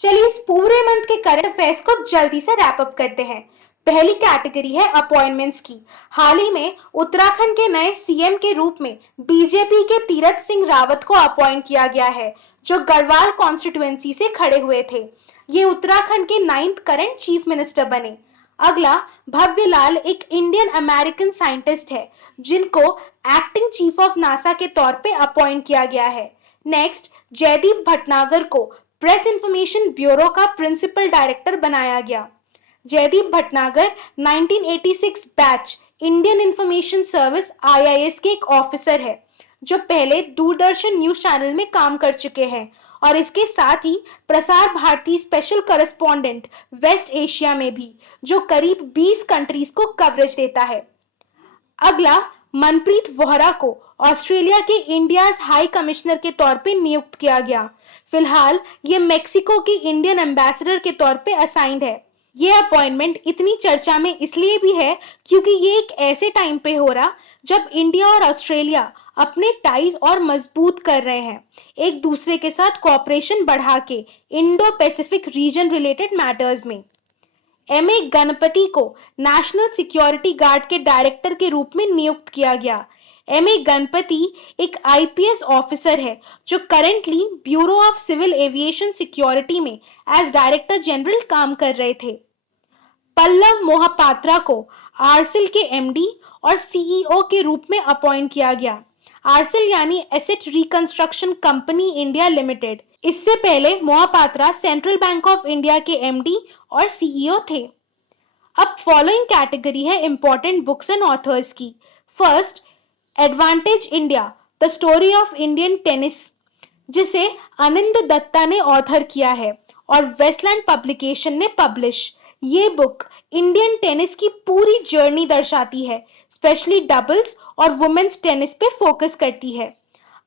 चलिए इस पूरे मंथ के करंट अफेयर्स को जल्दी से रैप अप करते हैं। पहली कैटेगरी है अपॉइंटमेंट्स की। हाल ही में उत्तराखंड के नए सीएम के रूप में बीजेपी के तीरथ सिंह रावत को अपॉइंट किया गया है, जो गढ़वाल कॉन्स्टिट्यूएंसी से खड़े हुए थे। ये उत्तराखंड के 9th करंट चीफ मिनिस्टर बने। अगला भव्य लाल एक इंडियन अमेरिकन साइंटिस्ट है, जिनको एक्टिंग चीफ ऑफ नासा के तौर पे अपॉइंट किया गया है। नेक्स्ट, जयदीप भटनागर को प्रेस इंफॉर्मेशन ब्यूरो का प्रिंसिपल डायरेक्टर बनाया गया। Jaideep Bhatnagar 1986 batch Indian information service IIS के एक ऑफिसर है, जो पहले दूरदर्शन न्यूज चैनल में काम कर चुके हैं और इसके साथ ही Prasar Bharati special correspondent West Asia में भी, जो करीब 20 कंट्रीज को कवरेज देता है। अगला, मनप्रीत वोहरा को ऑस्ट्रेलिया के इंडिया हाई कमिश्नर के तौर पे नियुक्त किया गया। फिलहाल ये मेक्सिको की इंडियन एम्बेसडर के तौर पे असाइंड है। ये अपॉइंटमेंट इतनी चर्चा में इसलिए भी है क्योंकि ये एक ऐसे टाइम पे हो रहा जब इंडिया और ऑस्ट्रेलिया अपने टाइज और मजबूत कर रहे हैं, एक दूसरे के साथ कोऑपरेशन बढ़ा के Indo Pacific region related matters में। एमए गणपति को नेशनल सिक्योरिटी गार्ड के डायरेक्टर के रूप में नियुक्त किया गया। एमए गणपति एक आईपीएस ऑफिसर है, जो currently bureau of civil aviation security में एज डायरेक्टर जनरल काम कर रहे थे। पल्लव मोहपात्रा को आरसेल के एमडी और सीईओ के रूप में अपॉइंट किया गया। आरसेल यानी asset reconstruction company India limited. इससे पहले Mohapatra central bank of India के एमडी और सीईओ थे। अब फॉलोइंग कैटेगरी है इंपॉर्टेंट बुक्स एंड ऑथर्स की। First, advantage India the story of Indian tennis, जिसे अनिंद दत्ता ने ऑथर किया है और वेस्टलैंड पब्लिकेशन ने पब्लिश। ये बुक इंडियन टेनिस की पूरी जर्नी दर्शाती है, स्पेशली डबल्स और वुमेन्स टेनिस पे फोकस करती है।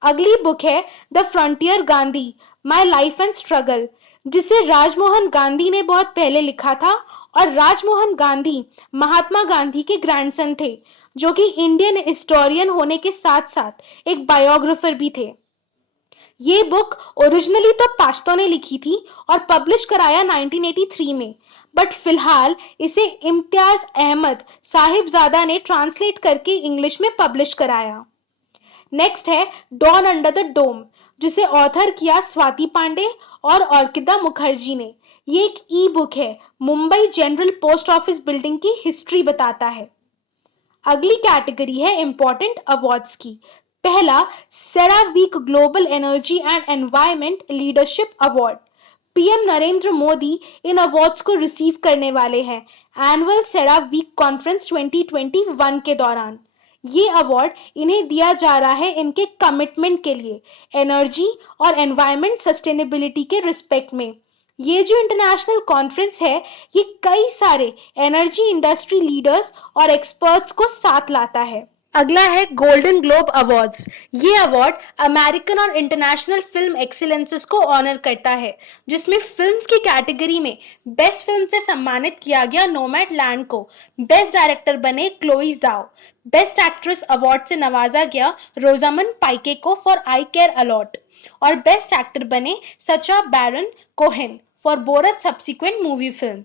अगली बुक है the frontier Gandhi my life and struggle, जिसे राजमोहन गांधी ने बहुत पहले लिखा था और राजमोहन गांधी महात्मा गांधी के ग्रैंडसन थे, जो कि इंडियन हिस्टोरियन होने के साथ साथ एक बायोग्राफर भी थे। ये बुक ओरिजिनली तो पाश्तो ने लिखी थी और पब्लिश कराया 1983 में, बट फिलहाल इसे इम्तियाज अहमद साहिबजादा ने ट्रांसलेट करके इंग्लिश में पब्लिश कराया। नेक्स्ट है डॉन अंडर द डोम, जिसे ऑथर किया स्वाति पांडे और अर्किदा मुखर्जी ने। ये एक ई बुक है, Mumbai general post office building की हिस्ट्री बताता है। अगली कैटेगरी है इंपॉर्टेंट अवार्ड्स की। पहला, CERAWeek global energy and environment leadership award. PM Narendra Modi in awards को रिसीव करने वाले हैं एनुअल सेरावीक कॉन्फ्रेंस 2021 के दौरान। ये अवार्ड इन्हें दिया जा रहा है इनके कमिटमेंट के लिए एनर्जी और एनवायरमेंट सस्टेनेबिलिटी के रिस्पेक्ट में। ये जो इंटरनेशनल कॉन्फ्रेंस है, ये कई सारे एनर्जी इंडस्ट्री लीडर्स और एक्सपर्ट्स को साथ लाता है। अगला है गोल्डन ग्लोब अवार्ड्स। ये अवार्ड अमेरिकन और इंटरनेशनल फिल्म एक्सीलेंसेस को ऑनर करता है, जिसमें फिल्म्स की कैटेगरी में बेस्ट फिल्म से सम्मानित किया गया नोमैडलैंड को। बेस्ट डायरेक्टर बने Chloe Zhao. Best actress award से नवाजा गया रोजामंद पाइके को फॉर आई केयर अलॉट, और बेस्ट एक्टर बने Sacha Baron Cohen for Borat subsequent movie film.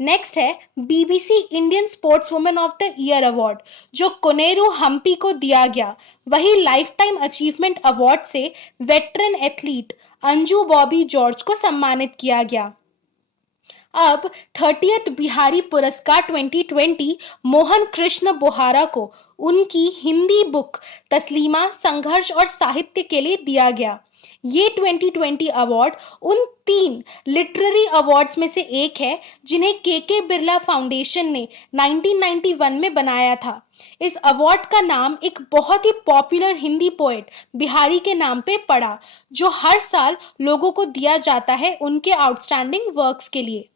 Next है BBC Indian sports women of the year award, जो कोनेरू हम्पी को दिया गया। वही लाइफ टाइम अचीवमेंट अवार्ड से वेटरन एथलीट अंजू बॉबी जॉर्ज को सम्मानित किया गया। अब 30th बिहारी पुरस्कार 2020 मोहन कृष्ण बोहारा को उनकी हिंदी बुक तस्लीमा संघर्ष और साहित्य के लिए दिया गया। ये 2020 अवार्ड उन 3 लिटरेरी अवार्ड्स में से एक है जिन्हें के बिरला फाउंडेशन ने 1991 में बनाया था। इस अवार्ड का नाम एक बहुत ही पॉपुलर हिंदी पोएट बिहारी के नाम पे पड़ा, जो हर साल लोगों को दिया जाता है उनके आउटस्टैंडिंग वर्क्स के लिए।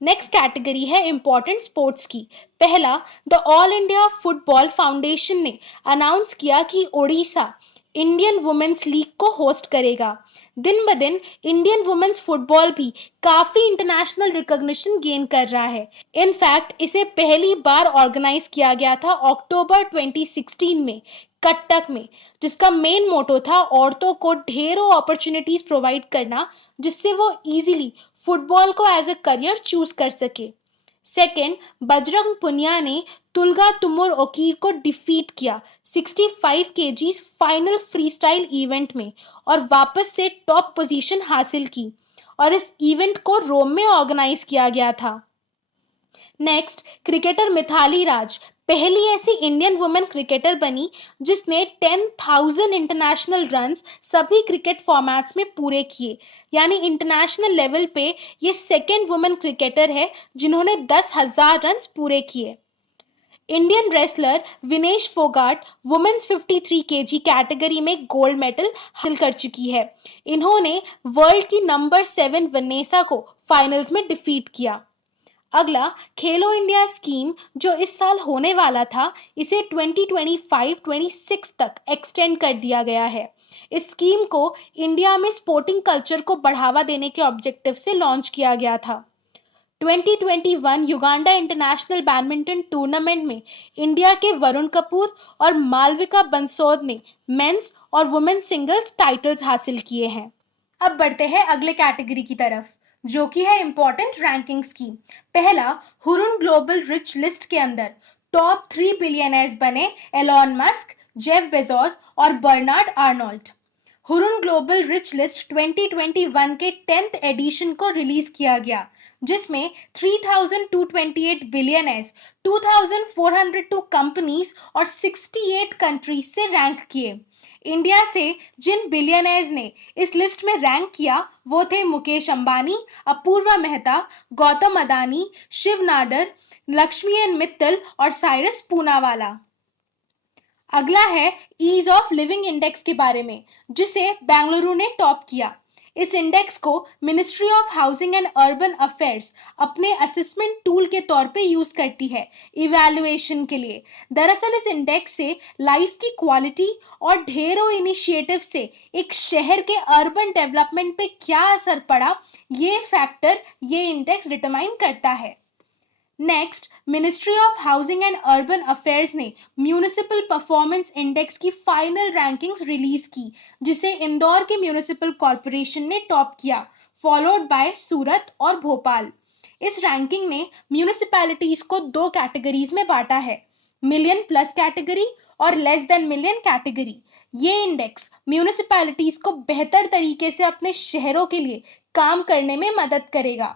नेक्स्ट कैटेगरी है इंपॉर्टेंट स्पोर्ट्स की। पहला, the all India football foundation ने अनाउंस किया कि ओडिशा इंडियन वुमेन्स लीग को होस्ट करेगा। दिन ब दिन इंडियन वुमेन्स फुटबॉल भी काफी इंटरनेशनल रिकॉग्निशन गेन कर रहा है। इनफैक्ट इसे पहली बार ऑर्गेनाइज किया गया था अक्टूबर 2016 में कटक में, जिसका मेन मोटो था औरतों को ढेरों अपॉर्चुनिटीज प्रोवाइड करना जिससे वो इजीली फुटबॉल को एज अ करियर चूज कर सके। सेकेंड, बजरंग पुनिया ने तुलगा तुमुर ओकीर को डिफीट किया 65 केजीज फाइनल फ्रीस्टाइल इवेंट में और वापस से टॉप पोजीशन हासिल की, और इस इवेंट को रोम में ऑर्गेनाइज किया गया था। नेक्स्ट, क्रिकेटर मिथाली राज पहली ऐसी इंडियन वुमेन क्रिकेटर बनी जिसने 10,000 इंटरनेशनल रन्स सभी क्रिकेट फॉर्मेट्स में पूरे किए, यानी इंटरनेशनल लेवल पे ये सेकेंड वुमेन क्रिकेटर है जिन्होंने 10,000 रन्स पूरे किए। Indian wrestler Vinesh Phogat women's 53 KG category में गोल्ड मेडल हासिल कर चुकी है। इन्होंने वर्ल्ड की नंबर 7 वनेसा को फाइनल्स में डिफीट किया। अगला, खेलो इंडिया स्कीम जो इस साल होने वाला था, इसे 2025-26 तक एक्सटेंड कर दिया गया है। इस स्कीम को इंडिया में स्पोर्टिंग कल्चर को बढ़ावा देने के ऑब्जेक्टिव से लॉन्च किया गया था। 2021 युगांडा इंटरनेशनल बैडमिंटन टूर्नामेंट में इंडिया के वरुण कपूर और मालविका बंसोद ने मेंस और वुमेन सिंगल्स टाइटल्स हासिल किए हैं। अब बढ़ते हैं अगले कैटेगरी की तरफ, जो कि है इंपॉर्टेंट रैंकिंग्स की। पहला, हुरुन ग्लोबल रिच लिस्ट के अंदर टॉप 3 बिलियनर्स बने एलॉन मस्क, जेफ बेजोस और Bernard Arnault. Hurun global rich list 2021 के 10th एडिशन को रिलीज किया गया, जिसमें 3,228 बिलियनर्स, 2,402 कंपनीज और 68 कंट्रीज से रैंक किए। इंडिया से जिन बिलियनर्स ने इस लिस्ट में रैंक किया वो थे मुकेश अंबानी, अपूर्वा मेहता, गौतम अदानी, शिव नाडर, लक्ष्मी एन मित्तल और साइरस पूनावाला। अगला है ईज ऑफ लिविंग इंडेक्स के बारे में, जिसे बेंगलुरु ने टॉप किया। इस इंडेक्स को ministry of housing and urban affairs अपने असेसमेंट टूल के तौर पे यूज करती है इवैल्यूएशन के लिए। दरअसल इस इंडेक्स से लाइफ की क्वालिटी और ढेरों इनिशिएटिव से एक शहर के अर्बन डेवलपमेंट पे क्या असर पड़ा, ये फैक्टर ये इंडेक्स डिटरमाइन करता है। Next, ministry of housing and urban affairs ने म्यूनिसिपल परफॉर्मेंस इंडेक्स की फाइनल रैंकिंग्स रिलीज की, जिसे इंदौर के म्यूनिसिपल कॉर्पोरेशन ने टॉप किया, फॉलोड बाय सूरत और भोपाल। इस रैंकिंग ने म्यूनिसिपैलिटीज को 2 कैटेगरीज में बांटा है, मिलियन प्लस कैटेगरी और लेस देन मिलियन कैटेगरी। ये इंडेक्स म्यूनिसिपैलिटीज को बेहतर तरीके से अपने शहरों के लिए काम करने में मदद करेगा।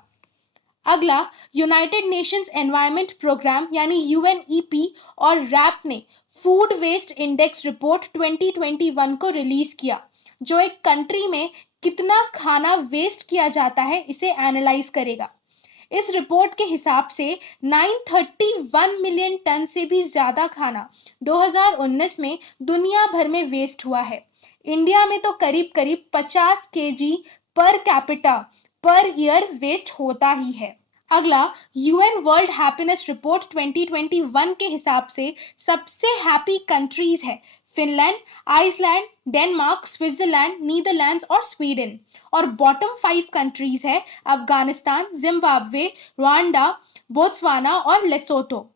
अगला, यूनाइटेड नेशंस एनवायरनमेंट प्रोग्राम यानी यूएनईपी और रैप ने फूड वेस्ट इंडेक्स रिपोर्ट 2021 को रिलीज किया, जो एक कंट्री में कितना खाना वेस्ट किया जाता है इसे एनालाइज करेगा। इस रिपोर्ट के हिसाब से 931 मिलियन टन से भी ज्यादा खाना 2019 में दुनिया भर में वेस्ट हुआ है। इंडिया में तो करीब करीब 50 KG per capita per year waste होता ही है। अगला, यूएन वर्ल्ड हैप्पीनेस रिपोर्ट 2021 के हिसाब से सबसे हैप्पी कंट्रीज है Finland, Iceland, Denmark, Switzerland, Netherlands और स्वीडन, और बॉटम 5 कंट्रीज है अफगानिस्तान, जिम्बाब्वे, रवांडा, बोत्सवाना और लेसोटो।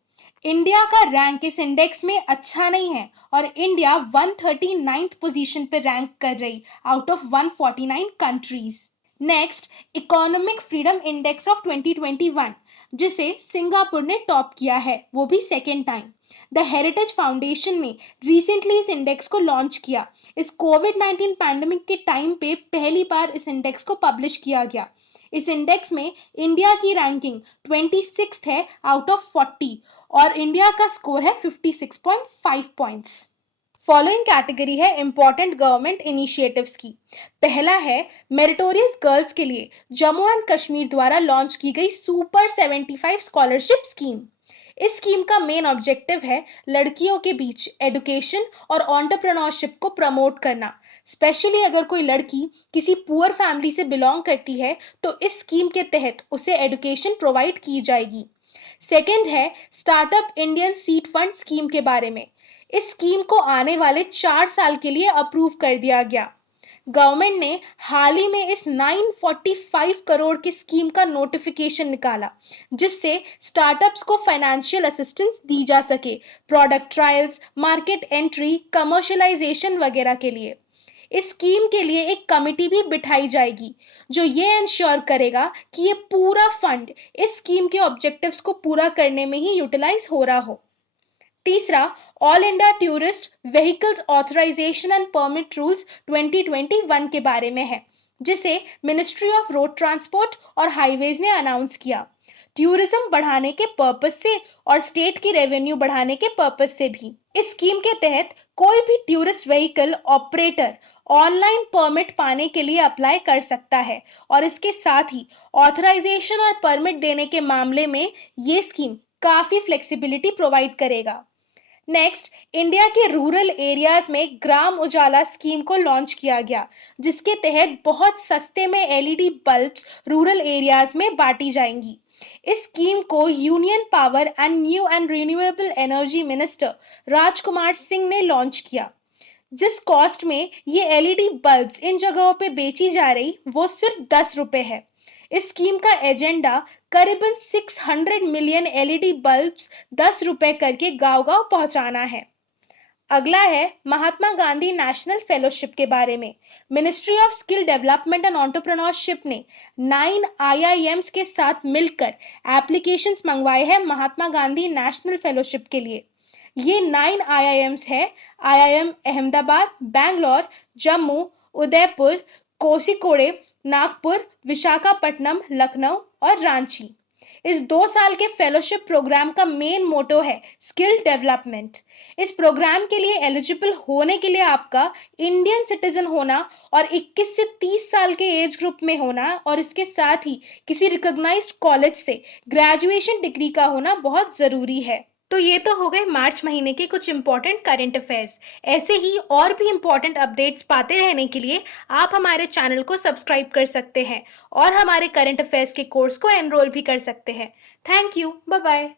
इंडिया का रैंक इस इंडेक्स में अच्छा नहीं है और इंडिया 139th पोजीशन पर रैंक कर रही out of 149 countries. Next, economic freedom index of 2021, जिसे सिंगापुर ने टॉप किया है, वो भी second time. The heritage foundation ने रिसेंटली इस इंडेक्स को लॉन्च किया। इस कोविड-19 पैंडेमिक के टाइम पे पहली बार इस इंडेक्स को पब्लिश किया गया। इस इंडेक्स में इंडिया की रैंकिंग 26th है आउट ऑफ 40 और इंडिया का स्कोर है 56.5 पॉइंट्स। फॉलोइंग कैटेगरी है इंपॉर्टेंट गवर्नमेंट इनिशिएटिव्स की। पहला है मेरिटोरियस गर्ल्स के लिए जम्मू एंड कश्मीर द्वारा लॉन्च की गई सुपर 75 स्कॉलरशिप स्कीम। इस स्कीम का मेन ऑब्जेक्टिव है लड़कियों के बीच एजुकेशन और एंटरप्रेन्योरशिप को प्रमोट करना। स्पेशली अगर कोई लड़की किसी पुअर फैमिली से बिलोंग करती है तो इस स्कीम के तहत उसे एजुकेशन प्रोवाइड की जाएगी। सेकेंड है startup Indian seed fund scheme के बारे में। इस स्कीम को आने वाले 4 साल के लिए अप्रूव कर दिया गया। गवर्नमेंट ने हाल ही में इस 945 करोड़ की स्कीम का नोटिफिकेशन निकाला, जिससे स्टार्टअप्स को फाइनेंशियल असिस्टेंस दी जा सके product trials, market entry, commercialisation वगैरह के लिए। इस स्कीम के लिए एक कमिटी भी बिठाई जाएगी जो ये इंश्योर करेगा कि ये पूरा फंड इस स्कीम के ऑब्जेक्टिव्स को पूरा करने में ही यूटिलाइज हो रहा हो। तीसरा, all India tourist vehicles authorization and permit rules 2021 के बारे में है, जिसे मिनिस्ट्री ऑफ रोड ट्रांसपोर्ट और हाईवेज ने अनाउंस किया। टूरिज्म बढ़ाने के पर्पस से और स्टेट की रेवेन्यू बढ़ाने के पर्पस से भी। इस स्कीम के तहत कोई भी tourist vehicle operator online permit पाने के लिए अप्लाई कर सकता है और इसके साथ ही ऑथराइजेशन और परमिट देने के मामले में ये स्कीम काफी फ्लेक्सिबिलिटी प्रोवाइड करेगा। नेक्स्ट, इंडिया के रूरल एरियाज में ग्राम उजाला स्कीम को लॉन्च किया गया, जिसके तहत बहुत सस्ते में एलईडी बल्ब्स रूरल एरियाज में बांटी जाएंगी। इस स्कीम को union power and new and renewable energy minister Rajkumar Singh ने लॉन्च किया। जिस कॉस्ट में ये एलईडी बल्ब्स इन जगहों पे बेची जा रही वो सिर्फ 10 रुपए है। इस स्कीम का एजेंडा करीबन 600 मिलियन एलईडी बल्ब्स 10 रुपए करके गांव-गांव पहुंचाना है। अगला है महात्मा गांधी नेशनल फेलोशिप के बारे में। Ministry of skill development and entrepreneurship ने 9 आईआईएम्स के साथ मिलकर एप्लीकेशंस मंगवाए हैं महात्मा गांधी नेशनल फेलोशिप के लिए। ये 9 आईआईएम्स है: आईआईएम अहमदाबाद, बैंगलोर, जम्मू, उदयपुर, कोझिकोड, नागपुर, विशाखापट्टनम, लखनऊ और रांची। इस 2 साल के फेलोशिप प्रोग्राम का मेन मोटो है स्किल डेवलपमेंट। इस प्रोग्राम के लिए एलिजिबल होने के लिए आपका इंडियन सिटीजन होना और 21 से 30 साल के एज ग्रुप में होना और इसके साथ ही किसी रिकॉग्नाइज्ड कॉलेज से ग्रेजुएशन डिग्री का होना बहुत ज़रूरी है। तो ये तो हो गए मार्च महीने के कुछ इंपॉर्टेंट करंट अफेयर्स। ऐसे ही और भी इंपॉर्टेंट अपडेट्स पाते रहने के लिए आप हमारे चैनल को सब्सक्राइब कर सकते हैं और हमारे करंट अफेयर्स के कोर्स को एनरोल भी कर सकते हैं। Thank you, bye bye.